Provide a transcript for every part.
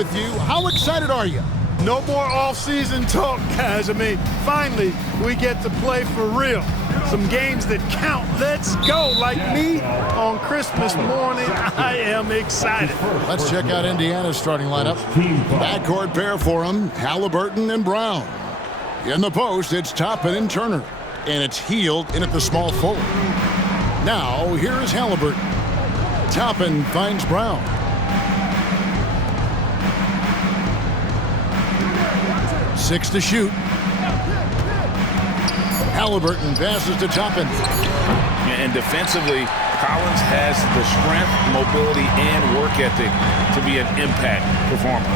With you, how excited are you? No more off-season talk, guys. I mean, finally, we get to play for real. Some games that count. Let's go. Like me on Christmas morning, I am excited. Let's check out Indiana's starting lineup. Backcourt pair for them, Halliburton and Brown. In the post, it's Toppin and Turner. And it's Hield in at the small forward. Now, here is Halliburton. Toppin finds Brown. Six to shoot. Halliburton passes to Toppin. And defensively, Collins has the strength, mobility, and work ethic to be an impact performer.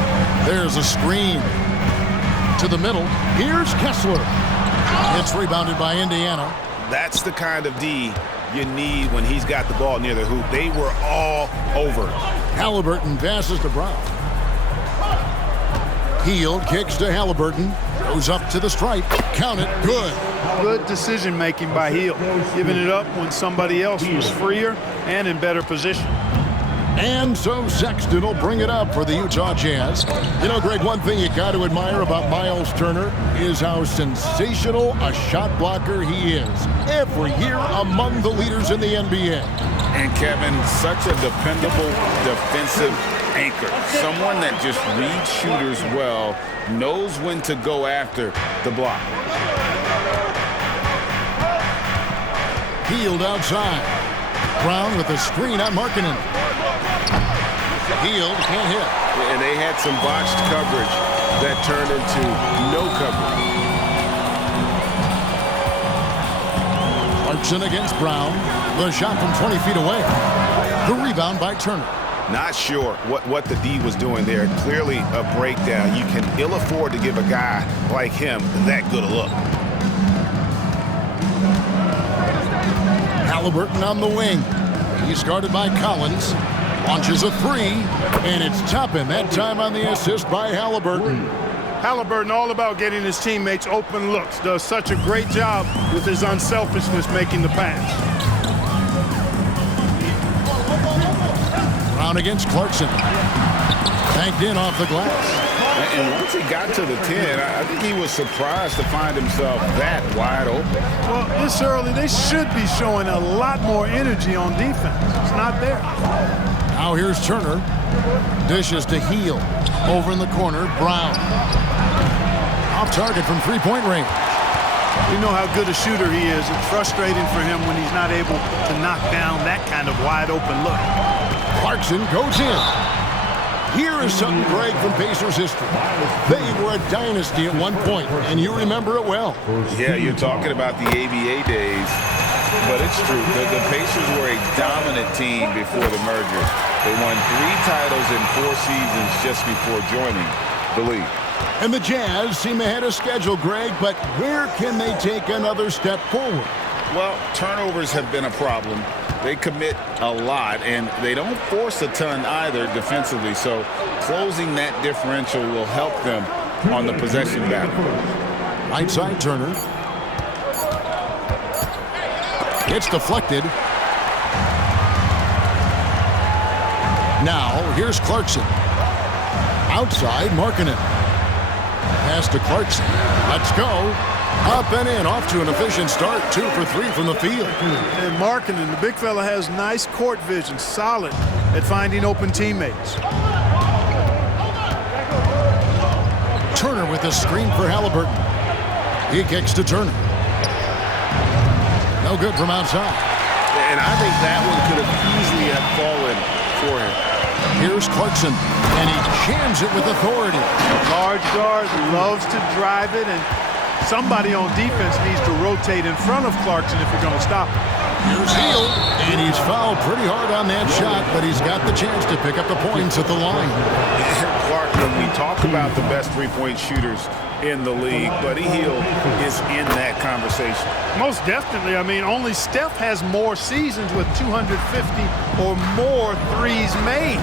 There's a screen to the middle. Here's Kessler. It's rebounded by Indiana. That's the kind of D you need when he's got the ball near the hoop. They were all over. Halliburton passes to Brown. Hield kicks to Halliburton. Goes up to the stripe. Count it. Good. Good decision-making by Hield. Giving it up when somebody else was freer and in better position. And so Sexton will bring it up for the Utah Jazz. You know, Greg, one thing you got to admire about Miles Turner is how sensational a shot blocker he is. Every year among the leaders in the NBA. And Kevin, such a dependable defensive anchor. Someone that just reads shooters well, knows when to go after the block. Hield outside. Brown with a screen on Markkanen. Hield can't hit. And they had some botched coverage that turned into no coverage. Clarkson against Brown. The shot from 20 feet away. The rebound by Turner. Not sure what the D was doing there. Clearly a breakdown. You can ill afford to give a guy like him that good a look. Halliburton on the wing. He's guarded by Collins. Launches a three, and it's Toppin. That time on the assist by Halliburton. Halliburton all about getting his teammates open looks. Does such a great job with his unselfishness making the pass. Brown against Clarkson. Banked in off the glass. And once he got to the 10, I think he was surprised to find himself that wide open. Well, this early, they should be showing a lot more energy on defense. It's not there. Now here's Turner. Dishes to Hield. Over in the corner, Brown. Off target from three-point range. You know how good a shooter he is. It's frustrating for him when he's not able to knock down that kind of wide-open look. Clarkson goes in. Here is something, Greg, from Pacers history. They were a dynasty at one point, and you remember it well. Yeah, you're talking about the ABA days, but it's true. The Pacers were a dominant team before the merger. They won 3 titles in 4 seasons just before joining the league. And the Jazz seem ahead of schedule, Greg, but where can they take another step forward? Well, turnovers have been a problem. They commit a lot, and they don't force a ton either defensively, so closing that differential will help them on the possession battle. Right side, Turner. It's deflected. Now, here's Clarkson. Outside, Markkanen. Pass to Clarkson. Let's go. Up and in, off to an efficient start. 2 for 3 from the field. And Markkanen, the big fella, has nice court vision, solid at finding open teammates. Turner with a screen for Halliburton. He kicks to Turner. No good from outside. And I think that one could have easily have fallen for him. Here's Clarkson, and he jams it with authority. Large guard loves to drive it, and somebody on defense needs to rotate in front of Clarkson if you're going to stop him. Here's Hield, and he's fouled pretty hard on that shot, but he's got the chance to pick up the points at the line. Clark, when we talk about the best three-point shooters in the league, Buddy Hield is in that conversation. Most definitely. I mean, only Steph has more seasons with 250 or more threes made.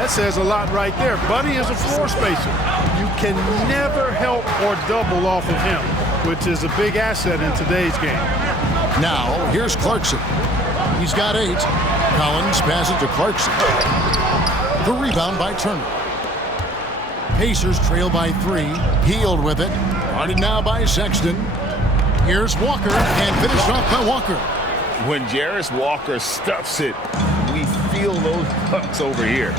That says a lot right there. Buddy is a floor spacer. You can never help or double off of him, which is a big asset in today's game. Now, here's Clarkson. He's got 8. Collins passes to Clarkson. The rebound by Turner. Pacers trail by 3. Healed with it. Guarded now by Sexton. Here's Walker, and finished off by Walker. When Jarris Walker stuffs it, we feel those pucks over here.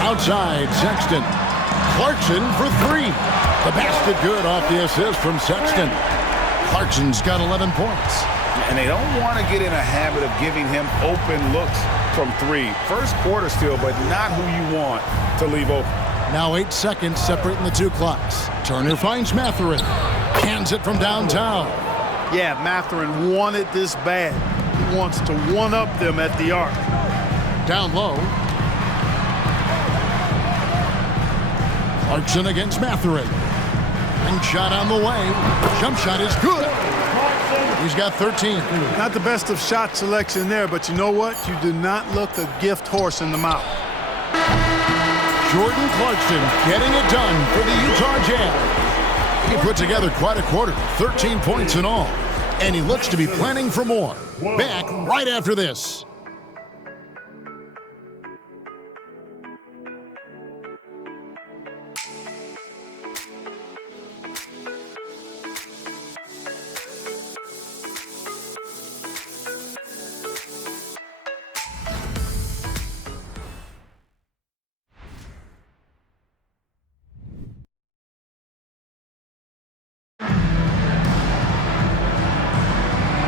Outside, Sexton. Clarkson for 3. The basket good off the assist from Sexton. Clarkson's got 11 points. And they don't want to get in a habit of giving him open looks from 3. First quarter still, but not who you want to leave open. Now 8 seconds separating the two clocks. Turner finds Mathurin. Cans it from downtown. Yeah, Mathurin wanted this bad. He wants to one-up them at the arc. Down low. Clarkson against Mathurin. And shot on the way. Jump shot is good. He's got 13. Not the best of shot selection there, but you know what? You do not look a gift horse in the mouth. Jordan Clarkson getting it done for the Utah Jazz. He put together quite a quarter, 13 points in all, and he looks to be planning for more. Back right after this.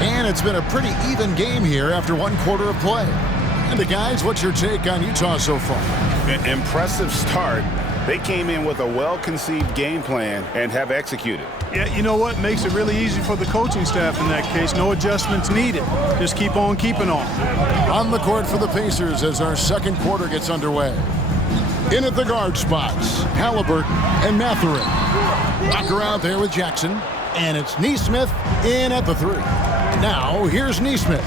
And it's been a pretty even game here after one quarter of play. And guys, what's your take on Utah so far? An impressive start. They came in with a well-conceived game plan and have executed. Yeah, you know what? Makes it really easy for the coaching staff in that case. No adjustments needed. Just keep on keeping on. On the court for the Pacers as our second quarter gets underway. In at the guard spots, Halliburton and Mathurin. Walker out there with Jackson. And it's Nesmith in at the 3. Now, here's Nesmith.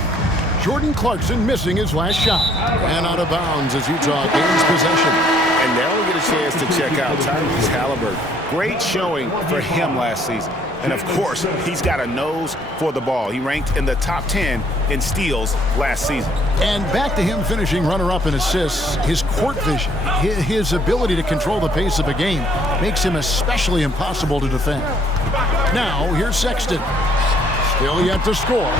Jordan Clarkson missing his last shot. And out of bounds as Utah gains possession. And now we get a chance to check out Tyrese Halliburton. Great showing for him last season. And, of course, he's got a nose for the ball. He ranked in the top 10 in steals last season. And back to him finishing runner-up in assists. His court vision, his ability to control the pace of a game makes him especially impossible to defend. Now, here's Sexton. Still yet to score.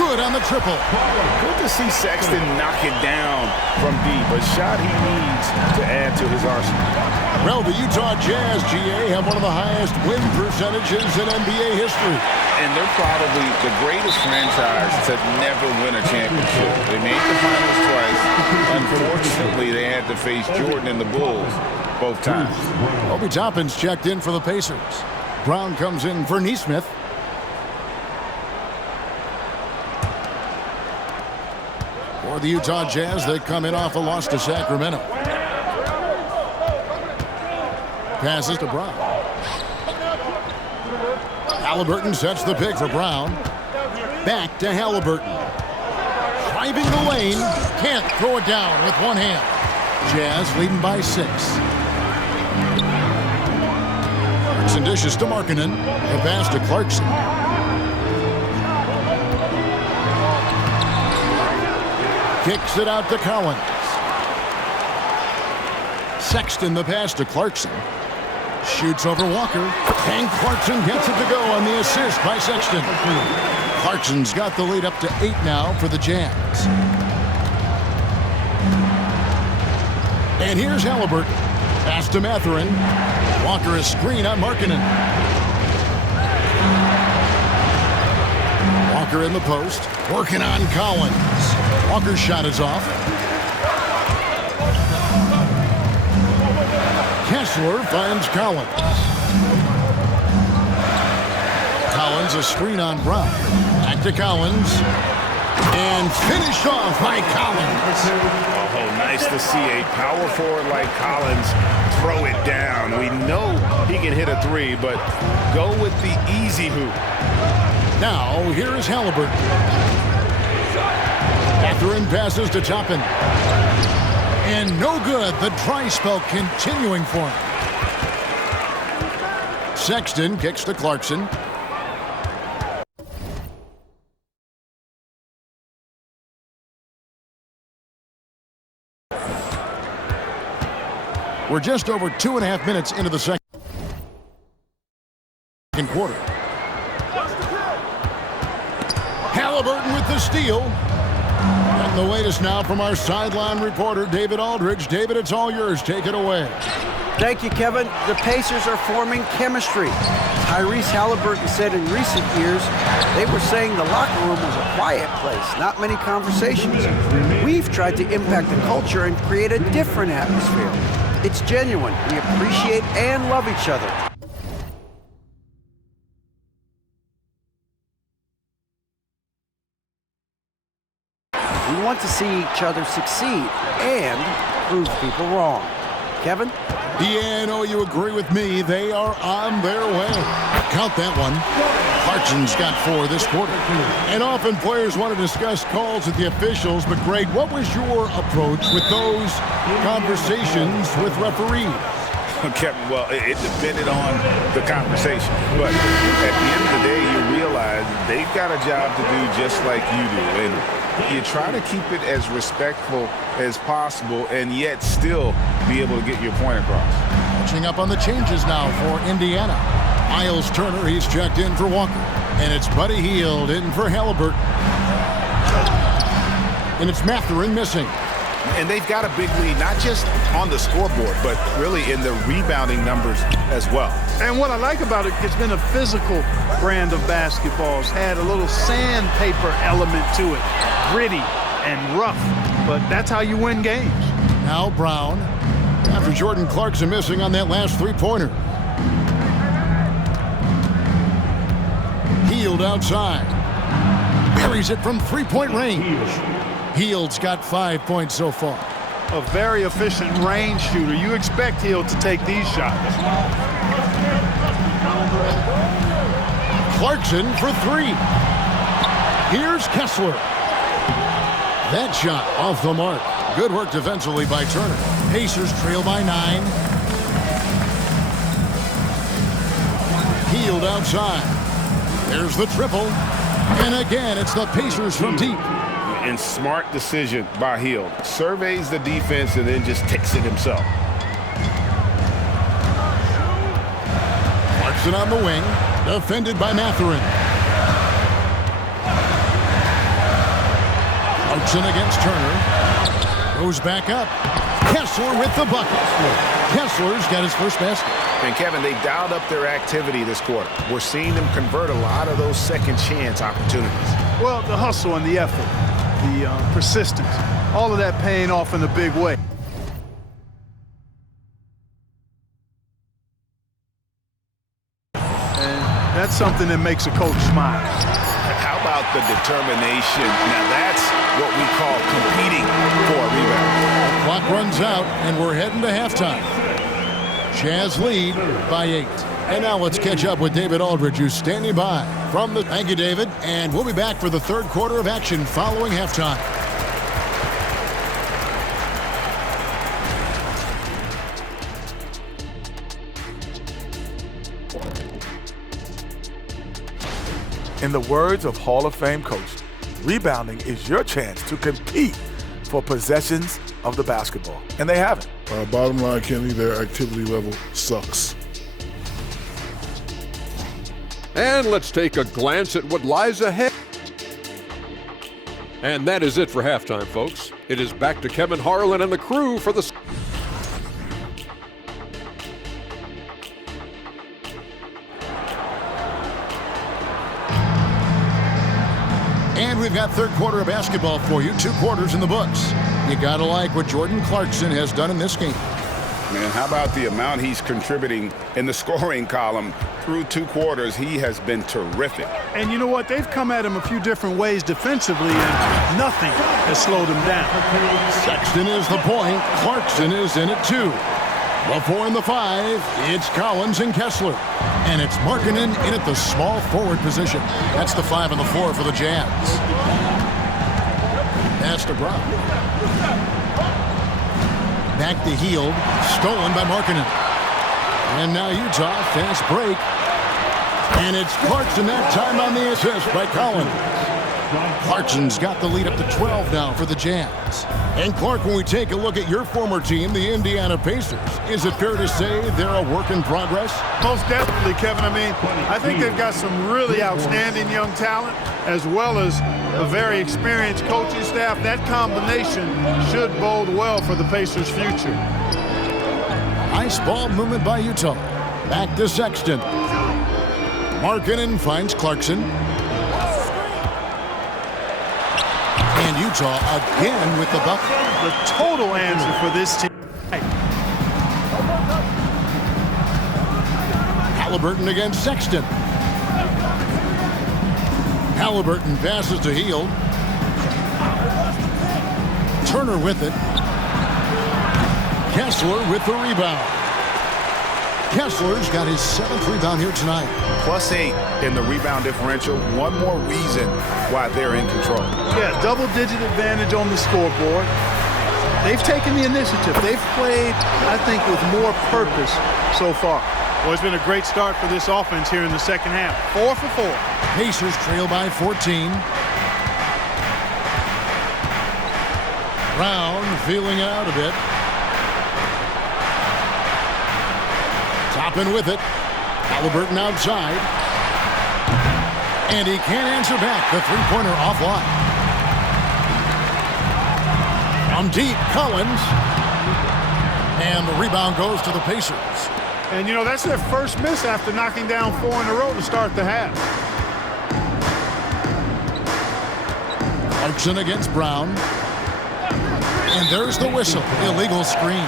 Good on the triple. Good to see Sexton knock it down from deep. A shot he needs to add to his arsenal. Well, the Utah Jazz, GA, have one of the highest win percentages in NBA history. And they're probably the greatest franchise to never win a championship. They made the finals twice. Unfortunately, they had to face Jordan and the Bulls both times. Obi Toppin's checked in for the Pacers. Brown comes in for Nesmith. For the Utah Jazz, they come in off a loss to Sacramento. Passes to Brown. Halliburton sets the pick for Brown. Back to Halliburton. Driving the lane. Can't throw it down with one hand. Jazz leading by 6. Clarkson dishes to Markkanen. The pass to Clarkson. Kicks it out to Collins. Sexton the pass to Clarkson. Shoots over Walker. And Clarkson gets it to go on the assist by Sexton. Clarkson's got the lead up to 8 now for the Jazz. And here's Halliburton. Pass to Mathurin. Walker a screen on Markkanen. Walker in the post. Working on Collins. Walker's shot is off. Kessler finds Collins. Collins a screen on Brown. Back to Collins. And finished off by Collins. Oh, nice to see a power forward like Collins throw it down. We know he can hit a 3, but go with the easy hoop. Now, here is Halliburton. Mathurin passes to Toppin. And no good. The dry spell continuing for him. Sexton kicks to Clarkson. We're just over 2.5 minutes into the second quarter. Halliburton with the steal. And the latest now from our sideline reporter, David Aldridge. David, it's all yours. Take it away. Thank you, Kevin. The Pacers are forming chemistry. Tyrese Halliburton said in recent years, they were saying the locker room was a quiet place, not many conversations. We've tried to impact the culture and create a different atmosphere. It's genuine. We appreciate and love each other. We want to see each other succeed and prove people wrong. Kevin? Yeah, I know you agree with me. They are on their way. Count that one. Clarkson's got 4 this quarter. And often players want to discuss calls with the officials, but Greg, what was your approach with those conversations with referees? Kevin, well, it depended on the conversation. But at the end of the day, you realize they've got a job to do just like you do. And you try to keep it as respectful as possible and yet still be able to get your point across. Catching up on the changes now for Indiana. Miles Turner, he's checked in for Walker. And it's Buddy Hield in for Halliburton. And it's Mathurin missing. And they've got a big lead, not just on the scoreboard, but really in the rebounding numbers as well. And what I like about it, it's been a physical brand of basketball. It's had a little sandpaper element to it, gritty and rough, but that's how you win games. Now Brown, after Jordan Clarkson missing on that last three-pointer. Hield outside. Buries it from three-point range. Hield's got 5 points so far. A very efficient range shooter. You expect Hield to take these shots. Clarkson for 3. Here's Kessler. That shot off the mark. Good work defensively by Turner. Pacers trail by 9. Hield outside. There's the triple. And again, it's the Pacers from deep. And smart decision by Hield. Surveys the defense and then just takes it himself. Clarkson on the wing. Defended by Mathurin. Clarkson against Turner. Goes back up. Kessler with the bucket. Kessler's got his first basket. And Kevin, they dialed up their activity this quarter. We're seeing them convert a lot of those second chance opportunities. Well, the hustle and the effort, the persistence, all of that paying off in a big way. And that's something that makes a coach smile. How about the determination? Now that's what we call competing for a rebound. Clock runs out, and we're heading to halftime. Jazz lead by 8. And now let's catch up with David Aldridge, who's standing by from the... Thank you, David. And we'll be back for the third quarter of action following halftime. In the words of Hall of Fame coach, rebounding is your chance to compete for possessions of the basketball. And they haven't. Bottom line, Kenny, their activity level sucks. And let's take a glance at what lies ahead. And that is it for halftime, folks. It is back to Kevin Harlan and the crew for the... And we've got third quarter of basketball for you. 2 quarters in the books. You gotta like what Jordan Clarkson has done in this game. Man, how about the amount he's contributing in the scoring column through 2 quarters? He has been terrific. And you know what? They've come at him a few different ways defensively, and nothing has slowed him down. Sexton is the point. Clarkson is in at 2. The 4 and the 5, it's Collins and Kessler. And it's Markkanen in at the small forward position. That's the 5 and the 4 for the Jazz. Pass to Brown. Back to Hield. Stolen by Markkanen. And now Utah, fast break. And it's Clarkson that time on the assist by Collins. Clarkson's got the lead up to 12 now for the Jazz. And Clark, when we take a look at your former team, the Indiana Pacers, is it fair to say they're a work in progress? Most definitely, Kevin. I mean, I think they've got some really outstanding young talent as well as a very experienced coaching staff. That combination should bode well for the Pacers' future. Nice ball movement by Utah. Back to Sexton. Markkanen finds Clarkson. And Utah again with the bucket. The total answer for this team. Halliburton against Sexton. Halliburton passes to Hield. Turner with it. Kessler with the rebound. Kessler's got his 7th rebound here tonight. +8 in the rebound differential. One more reason why they're in control. Yeah, double-digit advantage on the scoreboard. They've taken the initiative. They've played, I think, with more purpose so far. Well, it's been a great start for this offense here in the second half. 4 for 4. Pacers trail by 14. Brown feeling it out a bit. Toppin with it. Halliburton outside. And he can't answer back. The three-pointer offline. From deep, Collins. And the rebound goes to the Pacers. And, you know, that's their first miss after knocking down 4 in a row to start the half. Clarkson against Brown. And there's the whistle. Illegal screen.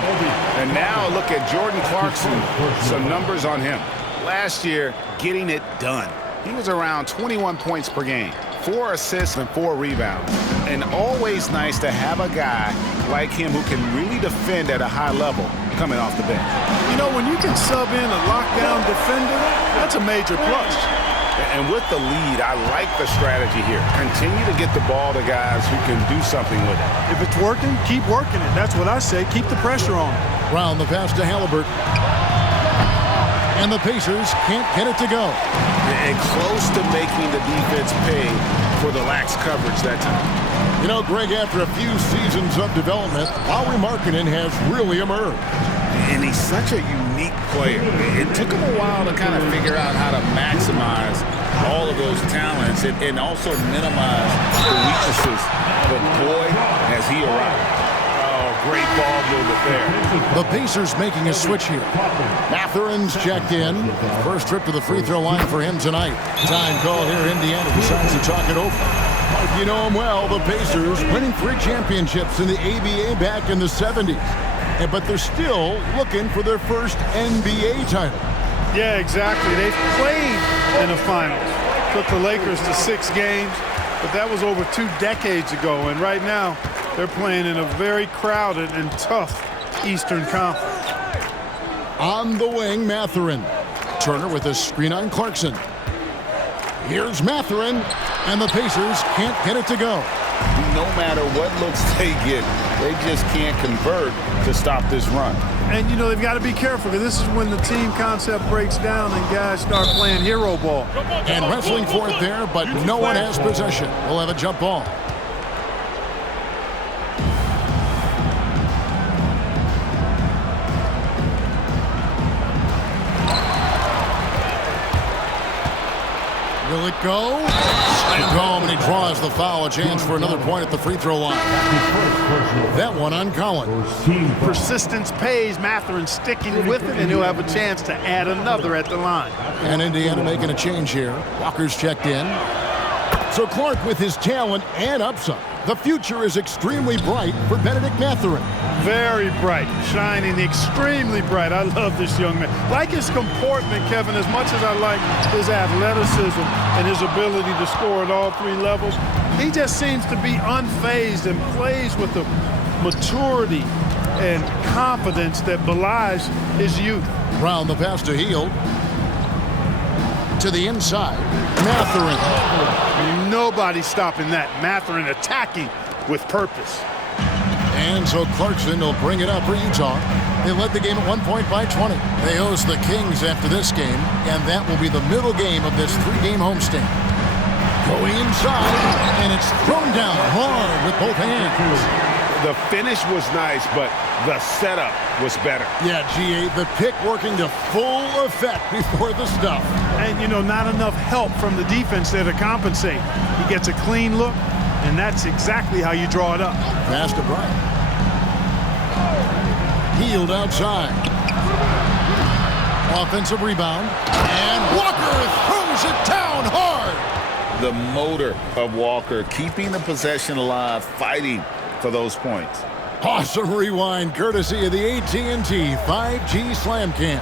And now look at Jordan Clarkson. Some numbers on him. Last year, getting it done. He was around 21 points per game, 4 assists and 4 rebounds. And always nice to have a guy like him who can really defend at a high level coming off the bench. You know, when you can sub in a lockdown defender, that's a major plus. And with the lead, I like the strategy here. Continue to get the ball to guys who can do something with it. If it's working, keep working it. That's what I say. Keep the pressure on. Brown, the pass to Halliburton. And the Pacers can't get it to go. And close to making the defense pay for the lax coverage that time. You know, Greg, after a few seasons of development, Lauri Markkanen has really emerged. And he's such a unique player. It took him a while to kind of figure out how to maximize all of those talents and also minimize the weaknesses. But boy, has he arrived. Great ball movement there. The Pacers making a switch here. Matherin's checked in. First trip to the free throw line for him tonight. Time called here. Indiana decides to talk it over. You know him well, the Pacers winning 3 championships in the ABA back in the 70s. But they're still looking for their first NBA title. Yeah, exactly. They've played in the finals. Took the Lakers to 6 games, but that was over 2 decades ago. And right now, they're playing in a very crowded and tough Eastern Conference. On the wing, Matherin. Turner with a screen on Clarkson. Here's Matherin, and the Pacers can't get it to go. No matter what looks they get, they just can't convert to stop this run. And, you know, they've got to be careful because this is when the team concept breaks down and guys start playing hero ball. And wrestling for it there, but no one has possession. We'll have a jump ball. Will it go? And home, and he draws the foul. A chance for another point at the free throw line. That one on Collins. Persistence pays. Matherin sticking with it, and he'll have a chance to add another at the line. And Indiana making a change here. Walker's checked in. So Clark with his talent and upside. The future is extremely bright for Benedict Matherin. Very bright, shining extremely bright. I love this young man. Like his comportment, Kevin, as much as I like his athleticism and his ability to score at all 3 levels, he just seems to be unfazed and plays with the maturity and confidence that belies his youth. Brown, the pass to Hield. To the inside, Matherin. Nobody's stopping that. Matherin attacking with purpose. And so Clarkson will bring it up for Utah. They led the game at 1 point by 20. They host the Kings after this game, and that will be the middle game of this 3-game homestand. Going inside, and it's thrown down hard with both hands. The finish was nice, but the setup was better. Yeah, GA, the pick working to full effect before the stuff. And, you know, not enough help from the defense there to compensate. He gets a clean look, and that's exactly how you draw it up. Pass to Bryant. Healed outside. Offensive rebound. And Walker throws it down hard. The motor of Walker, keeping the possession alive, fighting for those points. Awesome rewind courtesy of the AT&T 5G Slam Cam.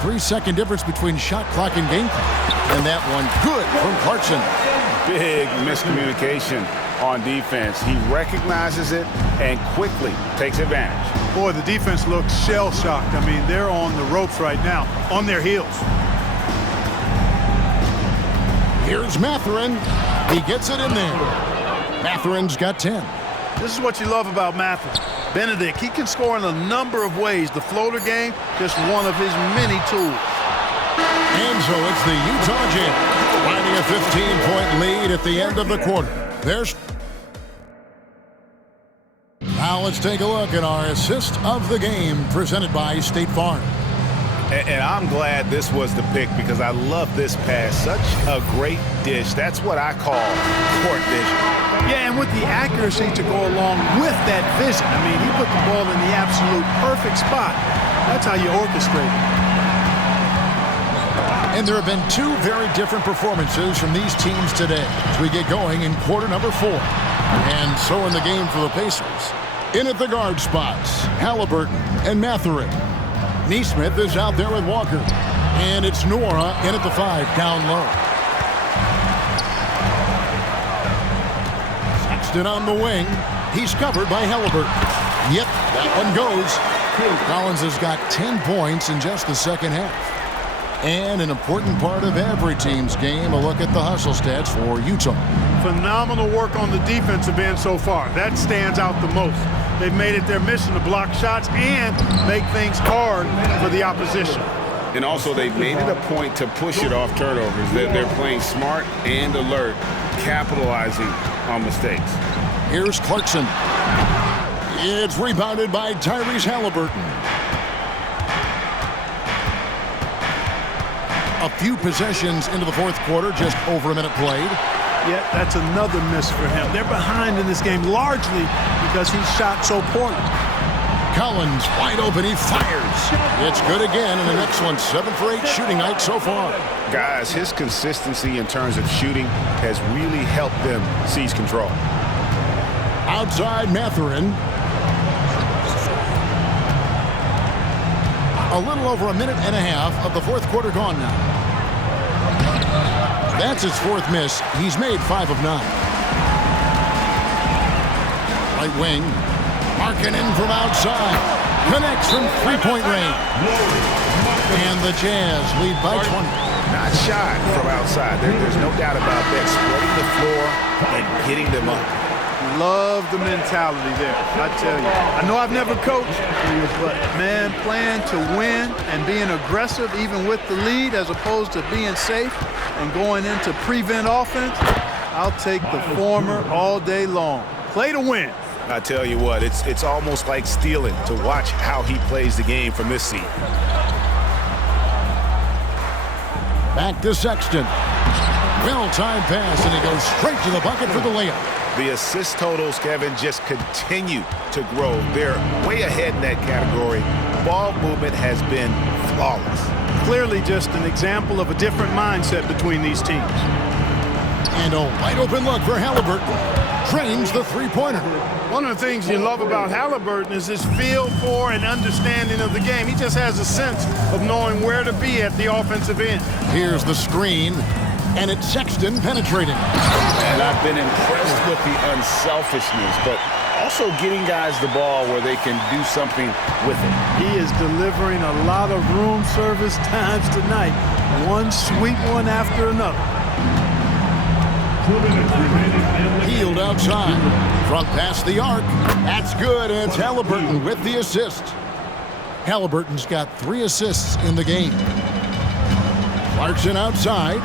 3-second difference between shot clock and game clock. And that one good from Clarkson. Big miscommunication on defense. He recognizes it and quickly takes advantage. Boy, the defense looks shell-shocked. I mean, they're on the ropes right now, on their heels. Here's Mathurin. He gets it in there. Mathurin's got 10. This is what you love about Mathurin. Benedict, he can score in a number of ways. The floater game, just one of his many tools. And so it's the Utah Jazz finding a 15-point lead at the end of the quarter. Now let's take a look at our assist of the game presented by State Farm. And I'm glad this was the pick because I love this pass. Such a great dish. That's what I call court vision. Yeah, and with the accuracy to go along with that vision. I mean, he put the ball in the absolute perfect spot. That's how you orchestrate it. And there have been two very different performances from these teams today as we get going in quarter number 4. And so in the game for the Pacers. In at the guard spots, Halliburton and Mathurin. Neesmith is out there with Walker. And it's Nora in at the 5 down low. Sexton on the wing. He's covered by Halliburton. Yep, that one goes. Collins has got 10 points in just the second half. And an important part of every team's game, a look at the hustle stats for Utah. Phenomenal work on the defensive end so far. That stands out the most. They've made it their mission to block shots and make things hard for the opposition. And also, they've made it a point to push it off turnovers. They're playing smart and alert, capitalizing on mistakes. Here's Clarkson. It's rebounded by Tyrese Halliburton. A few possessions into the fourth quarter, just over a minute played. Yeah, that's another miss for him. They're behind in this game largely because he shot so poorly. Collins wide open, he fires. It's good again, and an excellent 7 for 8 shooting night so far. Guys, his consistency in terms of shooting has really helped them seize control. Outside Mathurin. A little over a minute and a half of the fourth quarter gone now. That's his fourth miss. He's made 5 of 9. Right wing. Markkanen from outside. Connects from three-point range. And the Jazz lead by 20. Not shy from outside. There's no doubt about that. Spreading the floor and getting them up. Love the mentality there, I tell you. I know I've never coached, but, man, playing to win and being aggressive even with the lead as opposed to being safe and going into prevent offense, I'll take the former all day long. Play to win. I tell you what, it's almost like stealing to watch how he plays the game from this seat. Back to Sexton. Well-timed pass, and he goes straight to the bucket for the layup. The assist totals, Kevin, just continue to grow. They're way ahead in that category. Ball movement has been flawless. Clearly just an example of a different mindset between these teams. And a wide open look for Halliburton. Trains the three-pointer. One of the things you love about Halliburton is his feel for and understanding of the game. He just has a sense of knowing where to be at the offensive end. Here's the screen, and it's Sexton penetrating. And I've been impressed with the unselfishness, but also getting guys the ball where they can do something with it. He is delivering a lot of room service times tonight. One sweet one after another. Healed outside. Front past the arc. That's good, and it's Halliburton with the assist. Halliburton's got 3 assists in the game. Clarkson outside.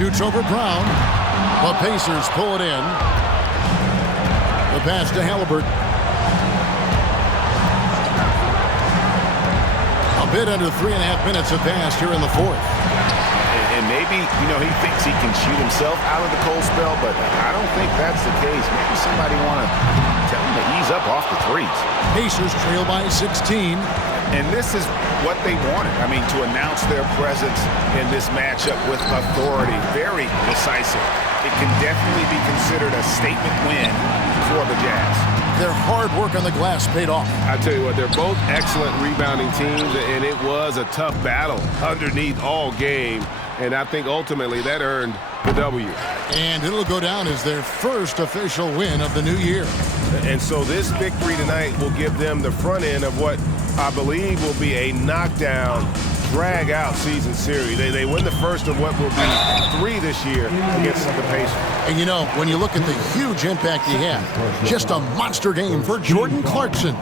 Shoots over Brown. The Pacers pull it in. The pass to Halliburton. A bit under 3.5 minutes have passed here in the fourth. And maybe, he thinks he can shoot himself out of the cold spell, but I don't think that's the case. Maybe somebody want to tell him to ease up off the threes. Pacers trail by 16. And this is what they wanted. I mean, to announce their presence in this matchup with authority. Very decisive. It can definitely be considered a statement win for the Jazz. Their hard work on the glass paid off. I tell you what, they're both excellent rebounding teams, and it was a tough battle underneath all game. And I think ultimately that earned the W. And it'll go down as their first official win of the new year. And so this victory tonight will give them the front end of what I believe will be a knockdown, drag-out season series. They win the first of what will be 3 this year against the Pacers. And when you look at the huge impact he had, just a monster game for Jordan Clarkson.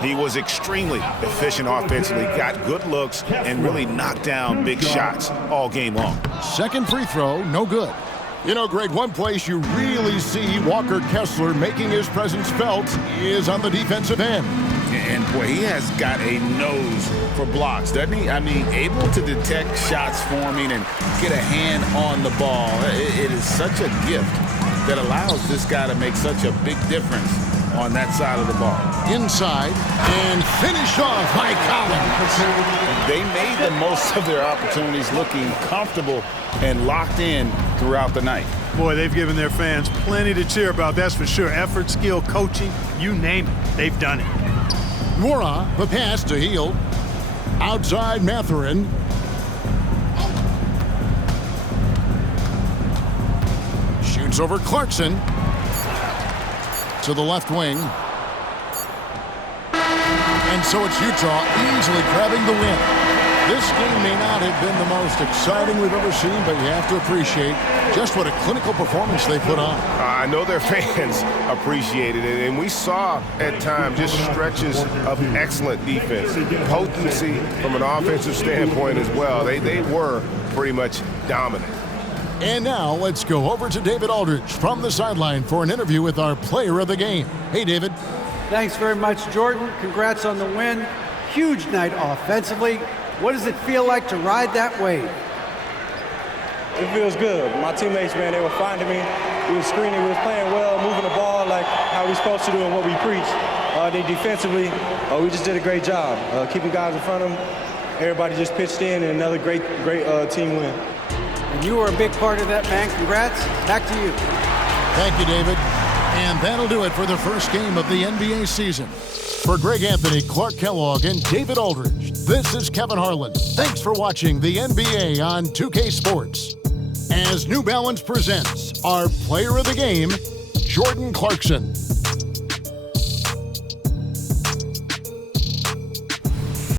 He was extremely efficient offensively, got good looks, and really knocked down big shots all game long. Second free throw, no good. Greg, one place you really see Walker Kessler making his presence felt is on the defensive end. And, boy, he has got a nose for blocks, doesn't he? I mean, able to detect shots forming and get a hand on the ball. It is such a gift that allows this guy to make such a big difference on that side of the ball. Inside and finished off by Collins. They made the most of their opportunities, looking comfortable and locked in throughout the night. Boy, they've given their fans plenty to cheer about, that's for sure. Effort, skill, coaching, you name it, they've done it. Mora, the pass to Hield. Outside Mathurin. Shoots over Clarkson. To the left wing. And so it's Utah easily grabbing the win. This game may not have been the most exciting we've ever seen, but you have to appreciate just what a clinical performance they put on. I know their fans appreciated it, and we saw at times just stretches of excellent defense, potency from an offensive standpoint as well. They were pretty much dominant. And now let's go over to David Aldridge from the sideline for an interview with our player of the game. Hey, David. Thanks very much, Jordan. Congrats on the win. Huge night offensively. What does it feel like to ride that wave? It feels good. My teammates, man, they were finding me. We were screening, we were playing well, moving the ball like how we're supposed to do and what we preach. Then defensively, we just did a great job. Keeping guys in front of them. Everybody just pitched in, and another great team win. And you were a big part of that, man. Congrats. Back to you. Thank you, David. And that'll do it for the first game of the NBA season. For Greg Anthony, Clark Kellogg, and David Aldridge, this is Kevin Harlan. Thanks for watching the NBA on 2K Sports. As New Balance presents our player of the game, Jordan Clarkson.